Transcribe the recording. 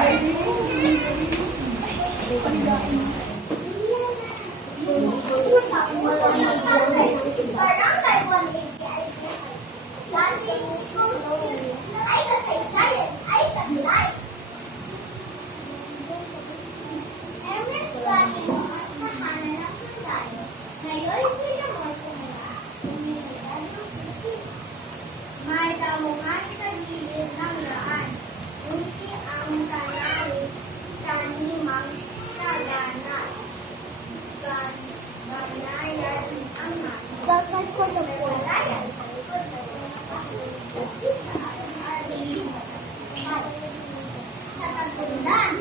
ay kasaysayan, ay taglay. Ernest Galileo at tahanan ng sundalo. Ngayon, pinamot ko nila. Umiilan ng pipit. May damungan sa gilid ng daan. Unti ang tanawin, kanimang sagana. Banayan ang dapat ko na walayan. Sa tagpundan,